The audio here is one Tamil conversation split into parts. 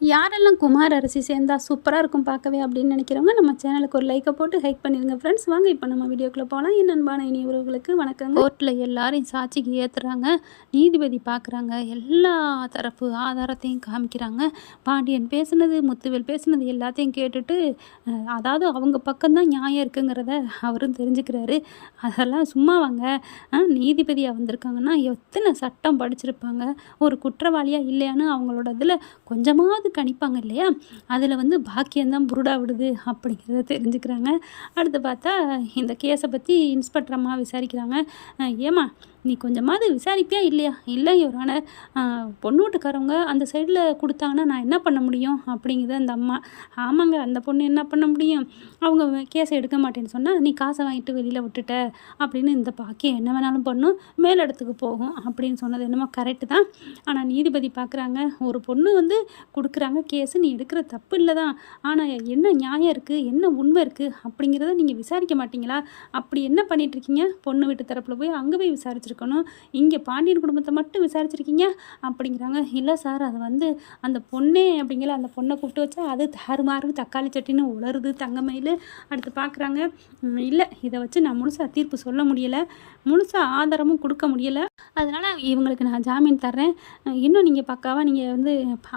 யாரெல்லாம் குமார் அரிசி சேர்ந்தா சூப்பராக இருக்கும் பார்க்கவே அப்படின்னு நினைக்கிறவங்க நம்ம சேனலுக்கு ஒரு லைக்கை போட்டு ஹைக் பண்ணிடுங்க ஃப்ரெண்ட்ஸ் வாங்க இப்போ நம்ம வீடியோக்குள்ளே போகலாம் என் அன்பான இனி வணக்கம் கோர்ட்டில் எல்லாரையும் சாட்சிக்கு ஏற்றுறாங்க நீதிபதி பார்க்குறாங்க எல்லா தரப்பு ஆதாரத்தையும் காமிக்கிறாங்க. பாண்டியன் பேசுனது முத்துவேல் பேசுனது எல்லாத்தையும் கேட்டுட்டு அதாவது அவங்க பக்கம்தான் நியாயம் இருக்குங்கிறத அவரும் தெரிஞ்சுக்கிறாரு. அதெல்லாம் சும்மா வாங்க நீதிபதியாக வந்திருக்காங்கன்னா எத்தனை சட்டம் படிச்சிருப்பாங்க. ஒரு குற்றவாளியாக இல்லையான்னு அவங்களோட இதில் கொஞ்சமாவது கணிப்பாங்க இல்லையா? அதில் வந்து பாக்கியம்தான் புருடா விடுது அப்படிங்கிறத தெரிஞ்சுக்கிறாங்க. அடுத்து பார்த்தா இந்த கேஸை பற்றி இன்ஸ்பெக்டர் அம்மா விசாரிக்கிறாங்க. ஏமா ஏம்மா நீ கொஞ்சமாவது விசாரிப்பியா இல்லையா? இல்லை இவரான பொண்ணு வீட்டுக்காரவங்க அந்த சைடில் கொடுத்தாங்கன்னா நான் என்ன பண்ண முடியும்? அப்படிங்குது அந்த அம்மா ஆமாங்க அந்த பொண்ணு என்ன பண்ண முடியும்? அவங்க கேஸை எடுக்க மாட்டேன்னு சொன்னால் நீ காசை வாங்கிட்டு வெளியில் விட்டுட்ட. அப்படின்னு இந்த பாக்கியம் என்ன வேணாலும் பண்ணும். மேலிடத்துக்கு போகும் அப்படின்னு சொன்னது என்னமோ கரெக்டு தான். ஆனால் நீதிபதி பார்க்குறாங்க ஒரு பொண்ணு வந்து கொடுக்க எடுக்கிறாங்க கேஸு நீ எடுக்கிற தப்பு இல்லை தான். ஆனால் என்ன நியாயம் இருக்குது என்ன உண்மை இருக்குது அப்படிங்கிறத நீங்கள் விசாரிக்க மாட்டீங்களா? அப்படி என்ன பண்ணிகிட்ருக்கீங்க இருக்கீங்க? பொண்ணு வீட்டு தரப்பில் போய் அங்கே போய் விசாரிச்சிருக்கணும். இங்கே பாண்டியன் குடும்பத்தை மட்டும் விசாரிச்சிருக்கீங்க அப்படிங்கிறாங்க. இல்லை சார் அது வந்து அந்த பொண்ணே அப்படிங்கிற அந்த பொண்ணை கூப்பிட்டு வச்சா அது தாறுமாறு தக்காளி சட்டின்னு உளருது தங்கமயில் அடுத்து பார்க்குறாங்க இல்லை இதை வச்சு நான் முழுசாக தீர்ப்பு சொல்ல முடியலை. முழுசாக ஆதாரமும் கொடுக்க முடியலை. அதனால் இவங்களுக்கு நான் ஜாமீன் தர்றேன். இன்னும் நீங்கள் பக்காவாக நீங்கள் வந்து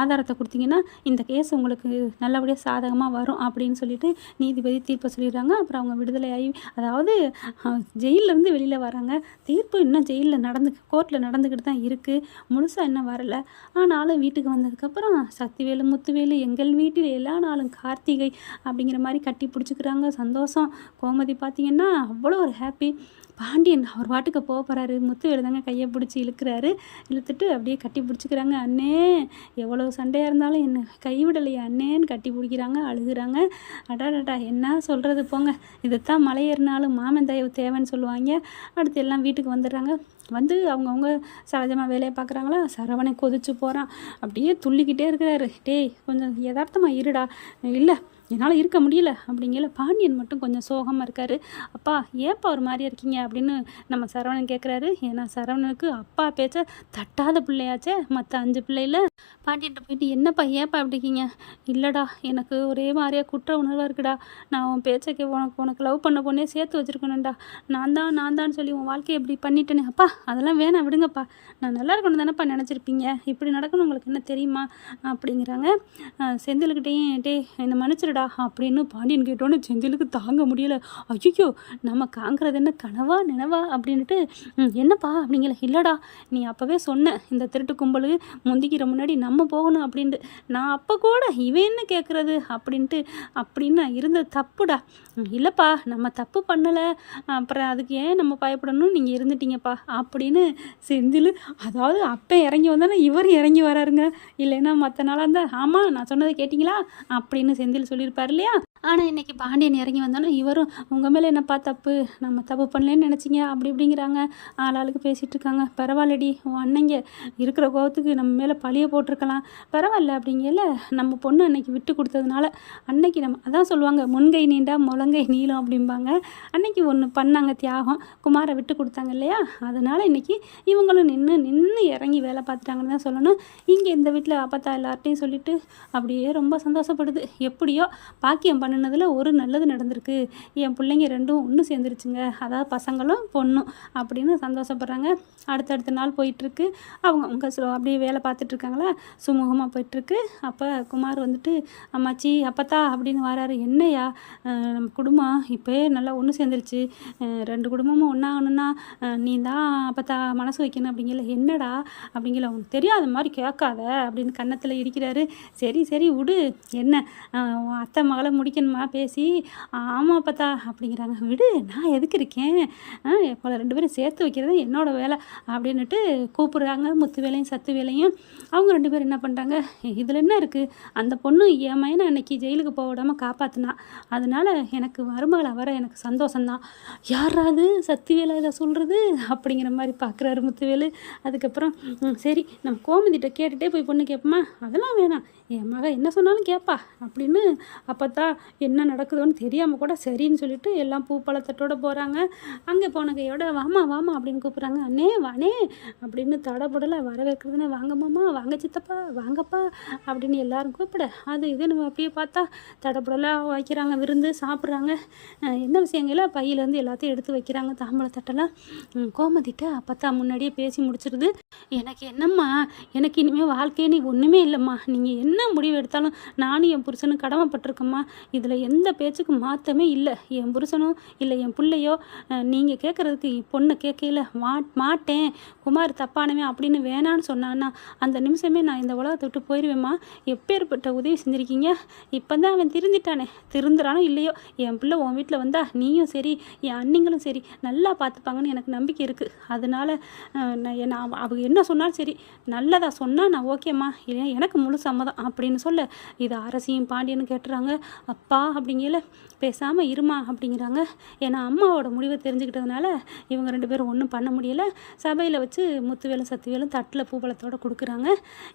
ஆதாரத்தை கொடுத்தீங்க கொடுத்தீங்கன்னா இந்த கேஸ் உங்களுக்கு நல்லபடியாக சாதகமாக வரும் அப்படின்னு சொல்லிட்டு நீதிபதி தீர்ப்பை சொல்லிடுறாங்க. அப்புறம் அவங்க விடுதலை ஆகி அதாவது ஜெயிலிருந்து வெளியில் வராங்க. தீர்ப்பு இன்னும் ஜெயிலில் நடந்து கோர்ட்டில் நடந்துக்கிட்டு தான் இருக்குது முழுசாக இன்னும் வரல. ஆனாலும் வீட்டுக்கு வந்ததுக்கப்புறம் சக்திவேலு முத்துவேலு எங்கள் வீட்டில் எல்லா நாளும் கார்த்திகை அப்படிங்கிற மாதிரி கட்டி பிடிச்சிக்கிறாங்க. சந்தோஷம். கோமதி பார்த்தீங்கன்னா அவ்வளோ ஒரு ஹாப்பி பாண்டியன் அவர் பாட்டுக்கு போக போகிறாரு முத்துவேலு தாங்க கையை பிடிச்சி இழுக்கிறாரு. இழுத்துட்டு அப்படியே கட்டி பிடிச்சிக்கிறாங்க. அண்ணே எவ்வளோ சண்டையாக இருந்தாலும் என்ன கைவிடலையே? அண்ணேன்னு கட்டி பிடிக்கிறாங்க அழுகுறாங்க. அடாடாடா என்ன சொல்கிறது போங்க. இதைத்தான் மலையேறினாலும் மாமன் தயவு தேவைன்னு சொல்லுவாங்க. அடுத்து எல்லாம் வீட்டுக்கு வந்துடுறாங்க. வந்து அவங்கவுங்க சகஜமாக வேலையை பார்க்குறாங்களா? சரவணை கொதிச்சு போகிறான் அப்படியே துள்ளிக்கிட்டே இருக்கிறாரு. டேய் கொஞ்சம் யதார்த்தமாக இருடா. இல்லை என்னால் இருக்க முடியல அப்படிங்கல பாண்டியன் மட்டும் கொஞ்சம் சோகமாக இருக்கார். அப்பா ஏப்பா ஒரு மாதிரியா இருக்கீங்க அப்படின்னு நம்ம சரவணன் கேட்குறாரு ஏன்னா சரவணனுக்கு அப்பா பேச்ச தட்டாத பிள்ளையாச்சே. மற்ற அஞ்சு பிள்ளையில பாண்டியன்ட்ட போயிட்டு என்னப்பா ஏன்ப்பா அப்படி இருக்கீங்க? இல்லைடா எனக்கு ஒரே மாதிரியா குற்ற உணர்வாக இருக்குடா. நான் உன் பேச்சைக்கு உனக்கு உனக்கு லவ் பண்ண பொண்ணே சேர்த்து வச்சுருக்கணும்டா. நான் தான் நான் தான் சொல்லி உன் வாழ்க்கையை இப்படி பண்ணிட்டேனே. அப்பா அதெல்லாம் வேணாம் விடுங்கப்பா. நான் நல்லா இருக்கணும் தானேப்பா நினச்சிருப்பீங்க. இப்படி நடக்கணும் உங்களுக்கு என்ன தெரியுமா? அப்படிங்கிறாங்க. அஹ் செந்திலுக்கிட்டேயும் டே என்னை மன்னிச்சிருடா அப்படின்னு பாண்டியன் கேட்டோன்னு செந்திலுக்கு தாங்க முடியல. ஐயோ நம்ம காங்கிறது என்ன கனவா நினவா? அப்படின்ட்டு என்னப்பா? அப்படிங்கல இல்லைடா. நீ அப்போவே சொன்ன இந்த திருட்டு கும்பலு முந்திக்கிற முன்னாடி நம்ம நம்ம போகணும் அப்படின்ட்டு. நான் அப்போ கூட இவன் என்ன கேட்குறது அப்படின்ட்டு அப்படின்னு இருந்தது தப்புடா. இல்லைப்பா நம்ம தப்பு பண்ணலை. அப்புறம் அதுக்கு ஏன் நம்ம பயப்படணும் நீங்கள் இருந்துட்டீங்கப்பா? அப்படின்னு செந்தில் அதாவது அப்போ இறங்கி வந்தானே இவர் இறங்கி வராருங்க. இல்லைன்னா மற்ற நாளாக இருந்தால் ஆமாம் நான் சொன்னதை கேட்டிங்களா? அப்படின்னு செந்தில் சொல்லியிருப்பார் இல்லையா? ஆனால் இன்னைக்கு பாண்டியன் இறங்கி வந்தோன்னே இவரும் உங்கள் மேலே என்னப்பா தப்பு? நம்ம தப்பு பண்ணலன்னு நினச்சிங்க? அப்படி இப்படிங்கிறாங்க. ஆளாளுக்கு பேசிகிட்டு இருக்காங்க. பரவாயில்லடி உன் அண்ணங்க இருக்கிற கோவத்துக்கு நம்ம மேலே பழிய போட்டிருக்கலாம். பரவாயில்ல அப்படிங்கல நம்ம பொண்ணு அன்னைக்கு விட்டு கொடுத்ததுனால அன்னைக்கு நம்ம அதான் சொல்லுவாங்க முன்கை நீண்டா முழங்கை நீளம் அப்படிம்பாங்க. அன்னைக்கு ஒன்று பண்ணாங்க தியாகம். குமாரை விட்டு கொடுத்தாங்க இல்லையா? அதனால் இன்னைக்கு இவங்களும் நின்று நின்று இறங்கி வேலை பார்த்துட்டாங்கன்னு தான் சொல்லணும். இங்கே இந்த வீட்டில் அப்பத்தா எல்லார்ட்டையும் சொல்லிவிட்டு அப்படியே ரொம்ப சந்தோஷப்படுது. எப்படியோ பாக்கியம் பண்ண பண்ணினதில் ஒரு நல்லது நடந்திருக்கு. என் பிள்ளைங்க ரெண்டும் ஒன்று சேர்ந்துருச்சுங்க. அதாவது பசங்களும் பொண்ணும் அப்படின்னு சந்தோஷப்படுறாங்க. அடுத்தடுத்த நாள் போயிட்டுருக்கு. அவங்க அவங்க அப்படியே வேலை பார்த்துட்ருக்காங்களா சுமூகமாக போயிட்டுருக்கு. அப்போ குமார் வந்துட்டு அம்மாச்சி அப்பத்தா அப்படின்னு வராரு. என்னையா நம்ம குடும்பம் இப்போயே நல்லா ஒன்று சேர்ந்துருச்சு. ரெண்டு குடும்பமும் ஒன்றாகணுன்னா நீ தான் அப்பத்தா மனசு வைக்கணும். அப்படிங்கல என்னடா? அப்படிங்கல உனக்கு தெரியாத மாதிரி கேட்காத அப்படின்னு கன்னத்தில் இருக்கிறாரு சரி சரி விடு. என்ன? உன் அத்தை மகளை முடிக்கணுமா பேசி ஆமாம் பார்த்தா அப்படிங்கிறாங்க. விடு நான் எதுக்கு இருக்கேன்? இப்போ ரெண்டு பேரும் சேர்த்து வைக்கிறது என்னோட வேலை அப்படின்னுட்டு கூப்பிடுறாங்க. முத்து வேலையும் சத்து வேலையும். அவங்க ரெண்டு பேரும் என்ன பண்ணுறாங்க இதில் என்ன இருக்குது அந்த பொண்ணு என் மயனை அன்னைக்கு ஜெயிலுக்கு போக விடாமல் காப்பாற்றினா அதனால் எனக்கு மருமகளை வர எனக்கு சந்தோஷம்தான். யாராவது சத்திவேலை இதை சொல்கிறது அப்படிங்கிற மாதிரி பார்க்குறாரு முத்துவேலு அதுக்கப்புறம் சரி நம்ம கோமதிட்ட கேட்டுகிட்டே போய் பொண்ணு கேட்போமா? அதெல்லாம் வேணாம். என் மக என்ன சொன்னாலும் கேட்பா அப்படின்னு அப்போ தான் என்ன நடக்குதோன்னு தெரியாமல் கூட சரின்னு சொல்லிட்டு எல்லாம் பூ பழத்தட்டோட போகிறாங்க அங்கே போன வாமா வாமா அப்படின்னு கூப்பிட்றாங்க. அண்ணே வானே அப்படின்னு தடபுடலை வரவேற்கிறதுனே வாங்க மாமா வாங்க சித்தப்பா வாங்கப்பா அப்படின்னு எல்லாரும் கூப்பிட அது இதுன்னு அப்படியே பார்த்தா தடபடலாக வைக்கிறாங்க விருந்து சாப்பிட்றாங்க. என்ன விஷயங்கள பையிலேருந்து எல்லாத்தையும் எடுத்து வைக்கிறாங்க தாம்பழத்தட்டெல்லாம் ம், கோமதிட்ட அப்பத்தா முன்னாடியே பேசி முடிச்சிருது. எனக்கு என்னம்மா எனக்கு இனிமேல் வாழ்க்கையே நீ ஒன்றுமே இல்லைம்மா. நீங்கள் என்ன முடிவு எடுத்தாலும் நானும் என் புருஷனும் கடமைப்பட்டிருக்கம்மா. இதில் எந்த பேச்சுக்கும் மாற்றமே இல்லை. என் புருஷனோ இல்லை என் பிள்ளையோ நீங்கள் கேட்குறதுக்கு பொண்ணை கேட்கல மா மாட்டேன். குமார் தப்பானவன் அப்படின்னு வேணான்னு சொன்னான்னா அந்த நிமிஷமே நான் இந்த உலகத்தை விட்டு போயிடுவேம்மா எப்பேற்பட்ட உதவி செஞ்சுருக்கீங்க? இப்போ தான் அவன் திருந்திட்டானே. திருந்துறானோ இல்லையோ? என் பிள்ளை உன் வீட்டில் வந்தா நீயும் சரி என் அண்ணிங்களும் சரி நல்லா பார்த்துப்பாங்கன்னு எனக்கு நம்பிக்கை இருக்குது அதனால நான் அவ- அவங்க என்ன சொன்னாலும் சரி நல்லதாக சொன்னால் நான் ஓகேம்மா. இல்லையா எனக்கு முழு சம்மதம் அப்படின்னு சொல்ல இது அரசியும் பாண்டியன்னு கேட்டுறாங்க. அப்பா அப்படிங்கல பேசாமல் இருமா அப்படிங்கிறாங்க. ஏன்னா அம்மாவோட முடிவை தெரிஞ்சுக்கிட்டதுனால இவங்க ரெண்டு பேரும் ஒன்றும் பண்ண முடியலை. சபையில் வச்சு முத்துவேலும் சத்துவேலும் தட்டில் பூபலத்தோடு கொடுக்குறாங்க.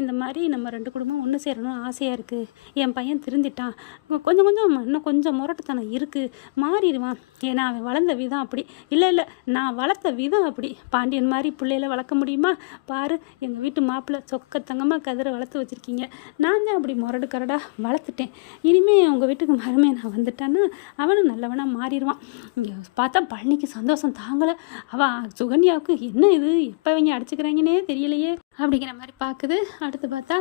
இந்த மாதிரி நம்ம ரெண்டு குடும்பம் ஒன்று சேரணும்னு ஆசையாக இருக்குது என் பையன் திருந்திட்டான். கொஞ்சம் கொஞ்சம் இன்னும் கொஞ்சம் முரட்டுத்தனம் இருக்குது மாறிடுவான். ஏன்னா அவன் வளர்ந்த விதம் அப்படி. இல்லை இல்லை நான் வளர்த்த விதம் அப்படி. பாண்டியன் மாதிரி பிள்ளையில வளர்க்க முடியுமா? பாரு எங்கள் வீட்டு மாப்பிள்ளை சொக்கத்தங்கமாக கதிரை வளர்த்து வச்சுருக்கீங்க. நான் தான் அப்படி முரடு கரடாக வளர்த்துட்டேன். இனிமேல் உங்கள் வீட்டுக்கு மருமே நான் வந்துட்டேன்னா அவனும் நல்லவனாக மாறிடுவான். இங்கே பார்த்தா பழனிக்கு சந்தோஷம் தாங்கலை. அவள் சுகன்யாவுக்கு என்ன இது? எப்போ இவங்க அடிச்சுக்கிறாங்கன்னே தெரியலையே அப்படிங்கிற மாதிரி பார்க்குது அடுத்து பார்த்தா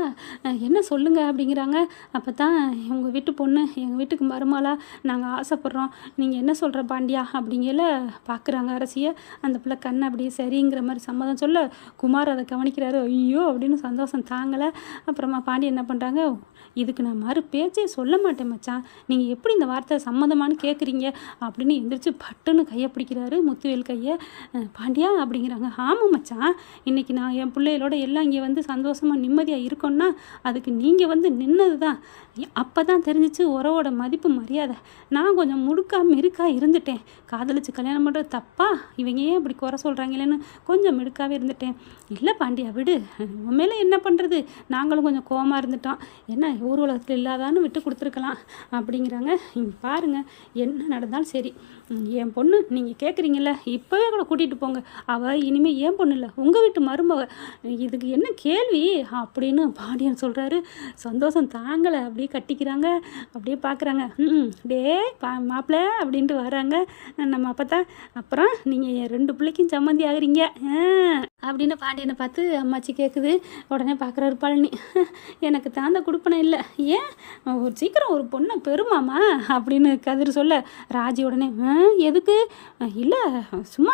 என்ன சொல்லுங்க அப்படிங்கிறாங்க. அப்போ தான் உங்கள் வீட்டு பொண்ணு எங்கள் வீட்டுக்கு மருமலா நாங்கள் ஆசைப்பட்றோம். நீங்கள் என்ன சொல்கிற பாண்டியா? அப்படிங்கல பார்க்குறாங்க அரசியை. அந்த பிள்ளை கண் அப்படியே சரிங்கிற மாதிரி சம்மதம் சொல்ல குமார் அதை கவனிக்கிறாரு. ஐயோ! அப்படின்னு சந்தோஷம் தாங்கலை. அப்புறமா பாண்டி என்ன பண்ணுறாங்க இதுக்கு நான் மறு பேச்சே சொல்ல மாட்டேன் மச்சான். நீங்கள் எப்படி இந்த வார்த்தை சம்மந்தமானு கேட்குறீங்க அப்படின்னு எந்திரிச்சு பட்டுன்னு கையை பிடிக்கிறாரு முத்துவேல் கையை. பாண்டியா அப்படிங்கிறாங்க. ஆமாம் மச்சான். இன்றைக்கி நான் என் பிள்ளைகளோட எல்லாம் இங்கே வந்து சந்தோஷமாக நிம்மதியாக இருக்கோன்னா அதுக்கு நீங்கள் வந்து நின்னது தான் அப்போ தான் தெரிஞ்சிச்சு உறவோட மதிப்பு மரியாதை. நான் கொஞ்சம் முடுக்கா மிருக்கா இருந்துட்டேன். காதலிச்சு கல்யாணம் பண்ணுறது தப்பா? இவங்க ஏன் இப்படி குறை சொல்கிறாங்களேன்னு கொஞ்சம் மிடுக்காகவே இருந்துட்டேன். இல்லை பாண்டியா விடு. உன் மேலே என்ன பண்ணுறது நாங்களும் கொஞ்சம் கோவமாக இருந்துட்டோம். என்ன ஊர் உலகத்தில் இல்லாதான்னு விட்டு கொடுத்துருக்கலாம். அப்படிங்கிறாங்க. பாருங்கள் பாருங்க என்ன நடந்தாலும் சரி. என் பொண்ணு நீங்கள் கேட்குறீங்கல்ல இப்போவே கூட கூட்டிகிட்டு போங்க. அவள் இனிமேல் ஏன் பொண்ணு இல்லை உங்கள் வீட்டு மருமக. இதுக்கு என்ன கேள்வி? அப்படின்னு பாண்டியன் சொல்கிறாரு சந்தோஷம் தாங்கலை அப்படியே கட்டிக்கிறாங்க. அப்படியே பார்க்குறாங்க ம் டே பா மாப்பிள்ள அப்படின்ட்டு வராங்க நம்ம அப்போ தான் அப்புறம் நீங்கள் என் ரெண்டு பிள்ளைக்கும் சம்மந்தி ஆகுறீங்க. அப்படின்னு பாண்டியனை பார்த்து அம்மாச்சி கேட்குது உடனே பார்க்குறாரு பழனி. எனக்கு தாந்த கொடுப்பனை இல்லை. ஏன்? ஒரு சீக்கிரம் ஒரு பொண்ணை பெருமாமா அப்படின்னு கதிர் சொல்ல ராஜி உடனே "ஆ, எதுக்கு? இல்லை சும்மா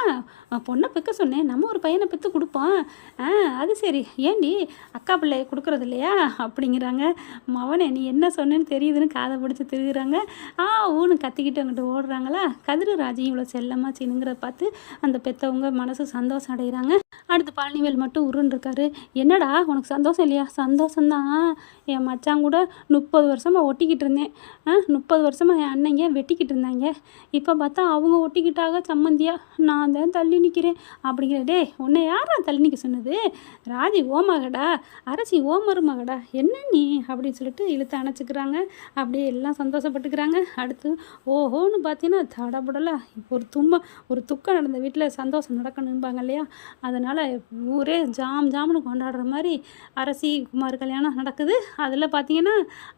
பொண்ணை பெக்க சொன்னேன். நம்ம ஒரு பையனை பெற்று கொடுப்போம். ஆ அது சரி. ஏண்டி? அக்கா பிள்ளைய கொடுக்குறது இல்லையா? அப்படிங்கிறாங்க. மவனே நீ என்ன சொன்னேன்னு தெரியுதுன்னு காதை பிடிச்சி திருகிறாங்க. ஆ ஊன்னு கத்திக்கிட்டு அங்கிட்டு ஓடுறாங்களா? கதிர் ராஜி இவ்வளோ செல்லமாக சின்னுங்கிறத பார்த்து அந்த பெற்றவங்க மனசு சந்தோஷம் அடைகிறாங்க அடுத்து பழனிவேல் மட்டும் உருன்னு இருக்காரு. என்னடா? உனக்கு சந்தோஷம் இல்லையா? சந்தோஷம்தான். என் நான் கூட முப்பது வருஷமாக ஒட்டிக்கிட்டு இருந்தேன். ஆ முப்பது வருஷமாக என் அண்ணங்க வெட்டிக்கிட்டு இருந்தாங்க? இப்போ பார்த்தா அவங்க ஒட்டிக்கிட்டாக சம்மந்தியா? நான் தான் தள்ளி நிற்கிறேன் அப்படிங்கிற டே உன்னை யாரா தள்ளி நிற்க சொன்னது? ராஜி ஓமகடா அரசி ஓமருமகடா என்ன நீ? அப்படின்னு சொல்லிட்டு இழுத்து அணைச்சிக்கிறாங்க. அப்படியே எல்லாம் சந்தோஷப்பட்டுக்கிறாங்க. அடுத்து ஓஹோன்னு பார்த்தீங்கன்னா தடபடலா ஒரு துன்பம் ஒரு துக்கம் நடந்த வீட்டில் சந்தோஷம் நடக்கணும்பாங்க இல்லையா? அதனால் ஊரே ஜாம் ஜாம்னு கொண்டாடுற மாதிரி அரசி குமார் கல்யாணம் நடக்குது. அதில் பார்த்தீங்கன்னா பார்த்தீங்கன்னா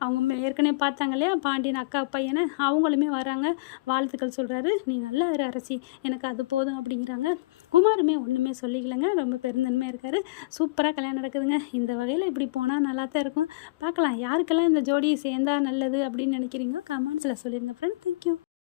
அவங்க ஏற்கனவே பார்த்தாங்க இல்லையா? பாண்டியன் அக்கா பையனை அவங்களுமே வராங்க. வாழ்த்துக்கள் சொல்கிறாரு நீ நல்லா இரு அரசி. எனக்கு அது போதும் அப்படிங்கிறாங்க. குமாருமே ஒன்றுமே சொல்லிக்கலங்க. ரொம்ப பெருந்தன்மையாக இருக்காரு. சூப்பராக கல்யாணம் நடக்குதுங்க. இந்த வகையில் இப்படி போனால் நல்லா தான் இருக்கும். பார்க்கலாம். யாருக்கெல்லாம் இந்த ஜோடி சேர்ந்தா நல்லது அப்படின்னு நினைக்கிறீங்களோ கமெண்ட்ஸில் சொல்லிடுங்க ஃப்ரெண்ட் தேங்க்யூ